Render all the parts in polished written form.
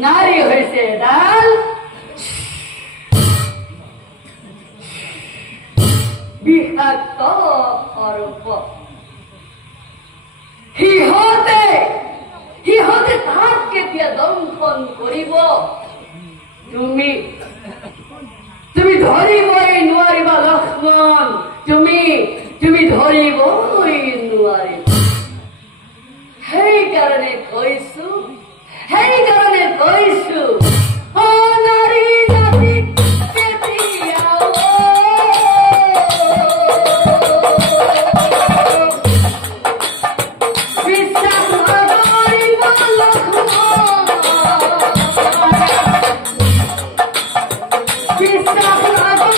নাৰী হয়েছে ডাল বিষাক্ত সৰ্প সিহঁতে তাক কেতিয়া দংশন কৰিব তুমি ধৰিবই নোৱাৰিবা লক্ষ্মণ তুমি ধৰিবই নোৱাৰিবা সেইকাৰণে কৈছো অ নাৰী জাতি কেতিয়াও বিশ্বাস নকৰিব লক্ষ্মণ বিশ্বাস নকৰিব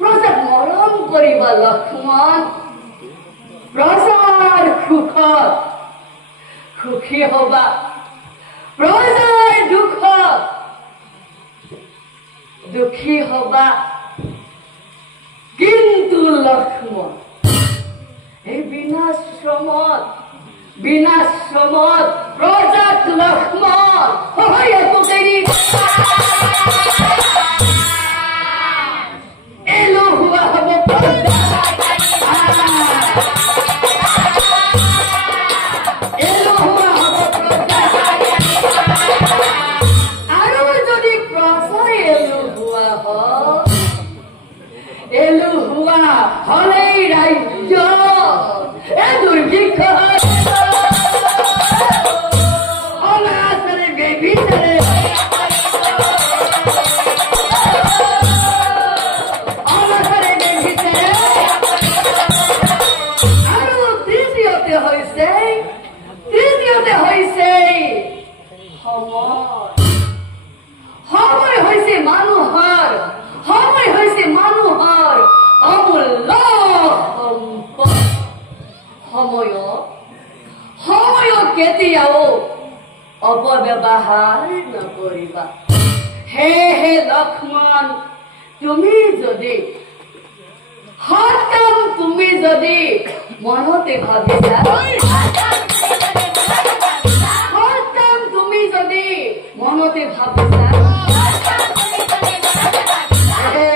প্ৰজাক মৰম কৰিব লক্ষ্মণ প্ৰজাৰ সুখত সুখী হবা প্ৰজাৰ দুখত দুখী হবা কিন্তু লক্ষ্মণ এই বিনাশ্ৰমত প্ৰজাক লক্ষ্মণ সহায়ক কৰি এলোহুৱা হ'ব প্ৰজা এলোহুৱা হ'ব প্ৰজা আৰু যদি প্ৰজা এলোহুৱা হলেই ৰাজ্য এ দুৰ্ভিক্ষ অনাচাৰে বেবিচাৰে সময় হৈছে মানুহৰ অমূল্য সম্পদ সময়ক কেতিয়াও অপব্যৱহাৰ নকৰিবা হে লক্ষ্মণ তুমি যদি মনতে ভাবিছা মনতে ভাবিছা হে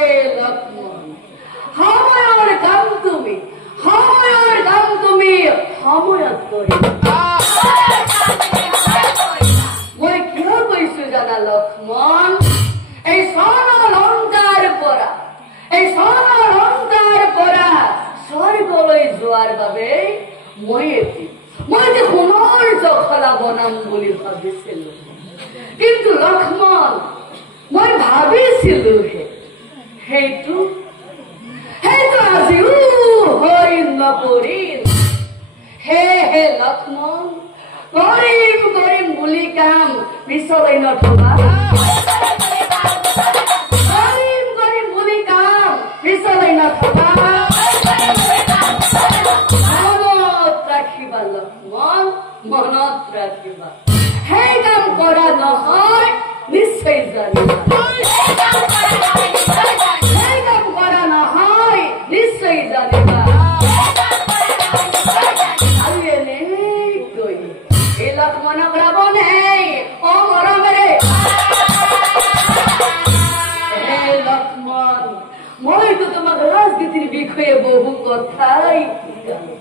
কৰিবা মই কিয় কৈছো জানা লক্ষ্মণ এই স্বৰ্ণলংকাৰ পৰা স্বৰ্গলৈ যোৱাৰ বাবে মই যে সোণৰ জখলা বনাম বুলি ভাবিছিলো কিন্তু লক্ষ্মণ মই ভাবিছিলো সেইটো আজিও হৈ নপৰিল হে লক্ষ্মণ কৰিম বুলি কাম পিছলৈ নথবা কৰিম বুলি কাম পিছলৈ নথবা মনত ৰাখিবা লক্ষ্মণ মনত ৰাখিবা সেই কাম কৰা নহয় নিশ্চয় জানিবা সেই কাম কৰা নহয় নিশ্চয় জানিবা আৰু এনেকৈ এই লক্ষ্মণক ৰাৱণে অ মৰমেৰে হে লক্ষ্মণ মইতো তোমাক ৰাজনীতিৰ বিষয়ে বহু কথাই শিকালো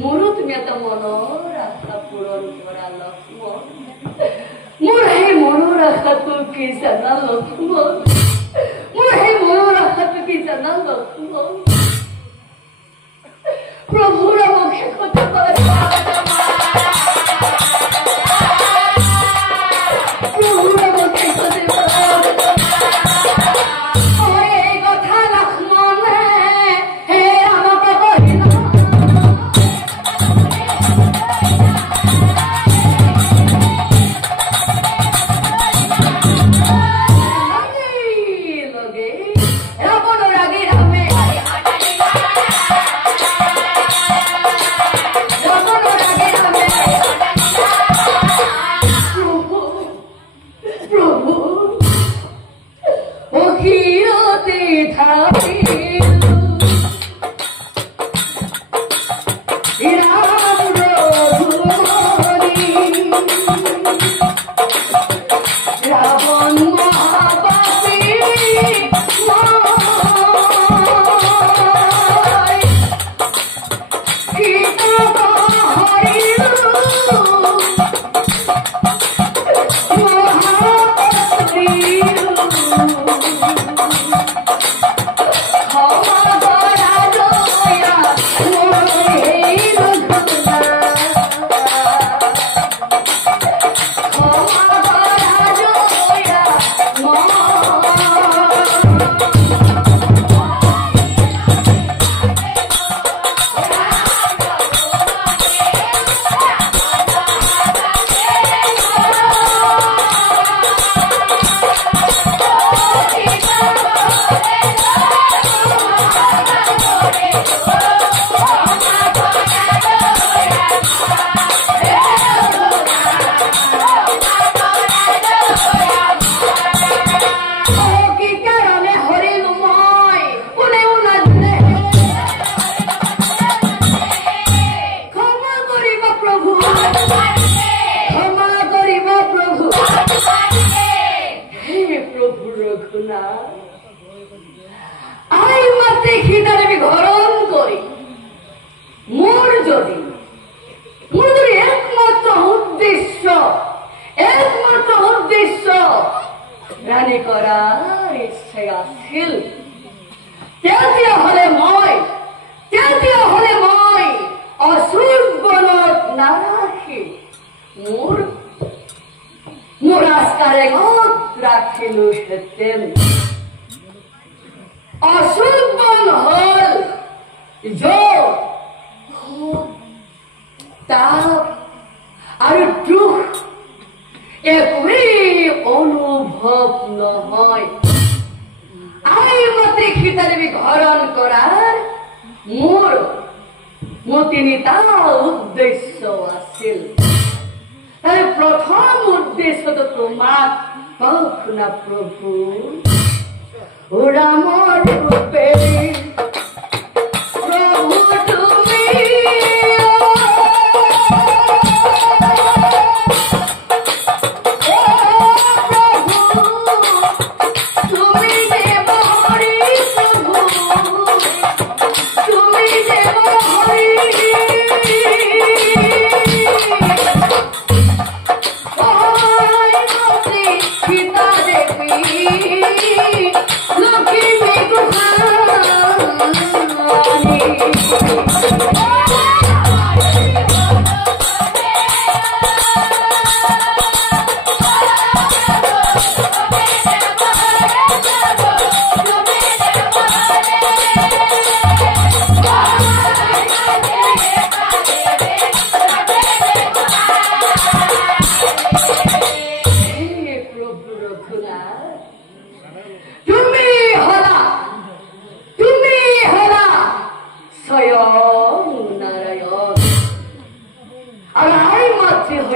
মোৰো তুমি এটা মনৰ আশা পূৰণ কৰা লক্ষ্মণ মোৰ সেই মনৰ আশাটো কি জানা লক্ষ্মণ মোৰ সেই মনৰ আশাটো কি জানা লক্ষ্মণ প্ৰভুৰ মোক শেষতে তুমি দেব হরি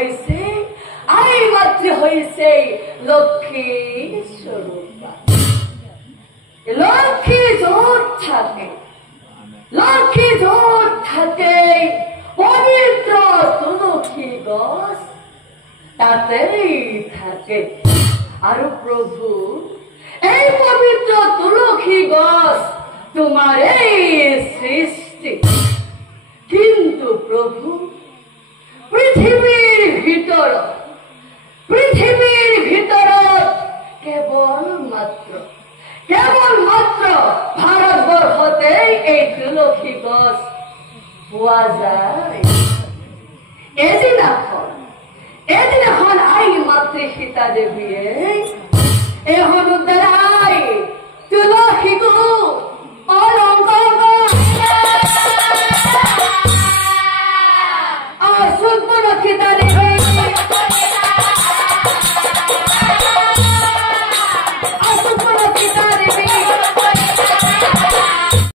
হয়েছে আই মাত্র হয়েছে লক্ষ্মী স্বরূপা। লক্ষ্মী জোর থাকে, লক্ষ্মী জোর থাকে পবিত্র তুলসী গাছ তাতেই থাকে। আর প্রভু এই পবিত্র তুলসী গাছ তোমার এই সৃষ্টি, কিন্তু প্রভু পৃথিবীর ভিতর কেবলমাত্র ভারতবর্ষতে এই তুলসী গাছ পাওয়া যায়। এদিন এখন আই মাতৃ সীতা দেবী এখন উদ্ধারাই তুলসী গো অলঙ্কার আর সুন্দর সীতারে